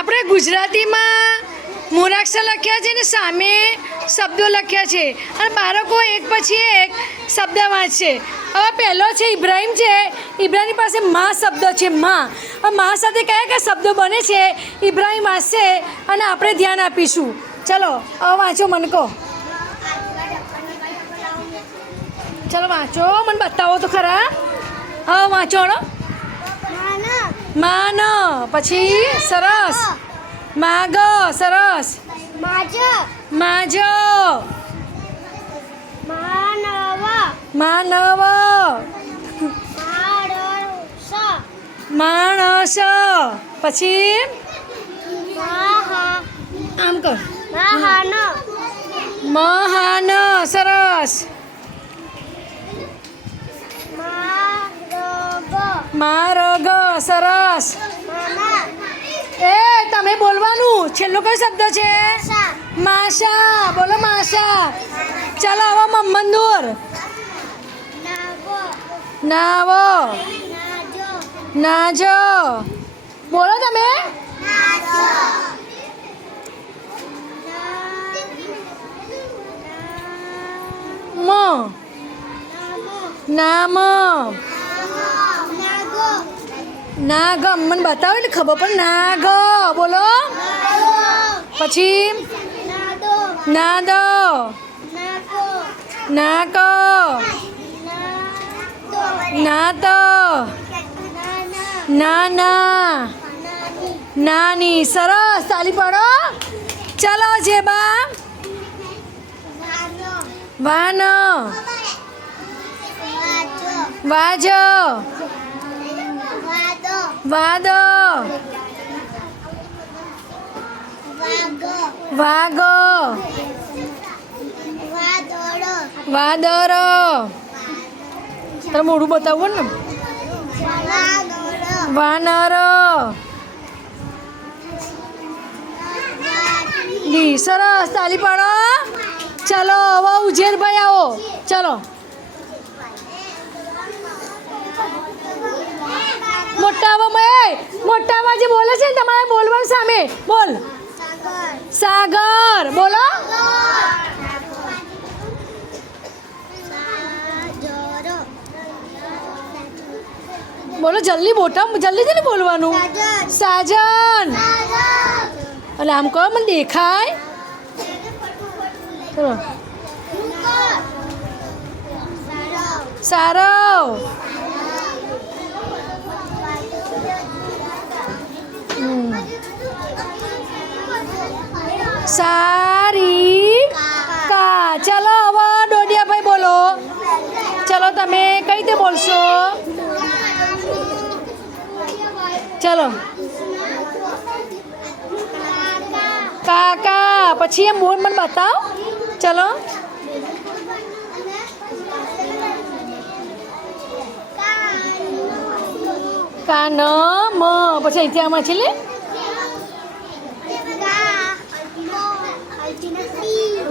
આપણે ગુજરાતીમાં મૂળાક્ષર લખ્યા છે ને સામે શબ્દો લખ્યા છે અને બાળકો એક પછી એક શબ્દ વાંચશે. હવે પહેલો છે ઇબ્રાહિમ છે. ઇબ્રાહિમ પાસે માં શબ્દ છે માં. હવે માં સાથે કયા કયા શબ્દો બને છે ઇબ્રાહિમ વાંચશે અને આપણે ધ્યાન આપીશું. ચલો હવે વાંચો મને કહો. ચલો વાંચો મને બતાવો તો ખરા. હવે વાંચો હળો. માન પછી સરસ માગ સરસ માજ માનવ માણસ પછી આમ કર મહાન સરસ મારગ સરસ. એ તમે બોલવાનું છેલ્લો કયો શબ્દ છે માશા. બોલો માશા. ચાલો આવો મંદુર નાવો નાજો. બોલો તમે મ નામ નાગ. મને બતાવો એટલે ખબર પણ નાગ. બોલો પછી નાદ નાક નાત નાના નાની. સરસ તાલી પાડો. ચાલો જેબા વાન વાજ વાદ વાગ વાદળ. તારે મોઢું બતાવવું ને. વાનર લી. સરસ તાલી પાડો. ચાલો હવે ઉજેરભાઈ આવો. ચાલો મોટા અવાજે બોલે છે ને તમારે બોલવાનું સામે. બોલ સાગર. બોલો બોલો જલ્દી મોટા જલ્દી જલ્દી બોલવાનું. સાજન. એટલે આમ કહો મને દેખાય. ચલો સારવ સારી કા. ચલો હવે ડોડિયાભાઈ બોલો. ચલો તમે કઈ રીતે બોલશો. ચલો કાકા. પછી એમ બોલ મને બતાવ. ચલો કાન મ. પછી અહીંથી આમાં છે લે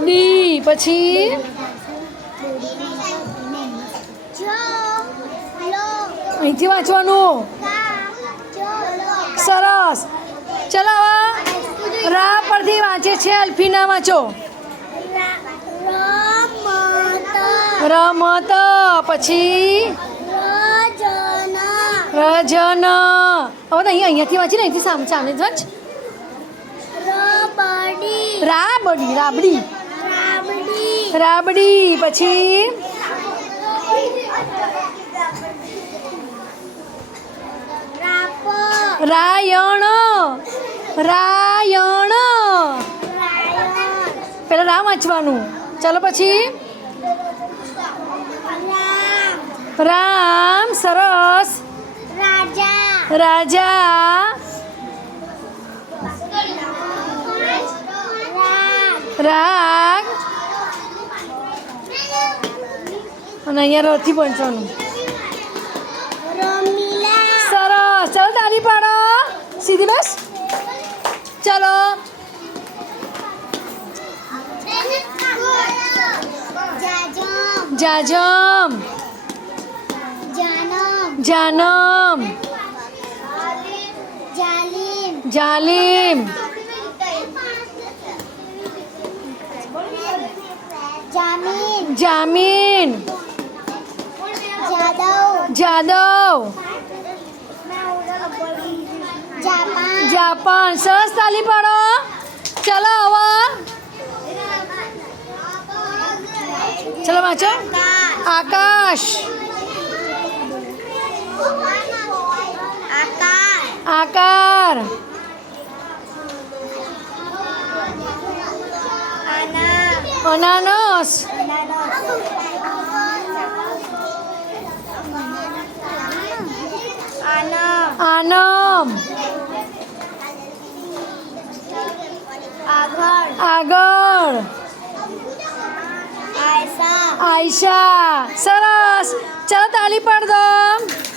ડી. પછી અહીંથી વાંચવાનું. સરસ. ચલો રા પરથી વાંચે છે અલ્ફીના. વાંચો રમત. પછી રજન. હવે અહીંયાથી વાંચી ને અહીંથી સામે સામે જ વાંચ. રાબડી રાબડી રાબડી. પછી રાયણ રાયણ. પેલા રામ વાંચવાનું. ચાલો પછી રામ. સરસ રાજા રાગ. અને અહીંયા રથી પંચવાનું. સરસ. ચાલો તારી પાડો. સીધી બસ. ચલો જાજમ જાનમ જાલિમ. જામીન. જામીન. જાદવ. જાદવ. જાપાન. જાપાન. સરસ તાલી પાડો. ચલો હવે ચલો વાંચો. આકાશ. આકાર. આકાર. અનાનસ. આનમ. આગળ. આગળ. આયસા. આયશા. સરસ. ચલો તાલી પાડ દો.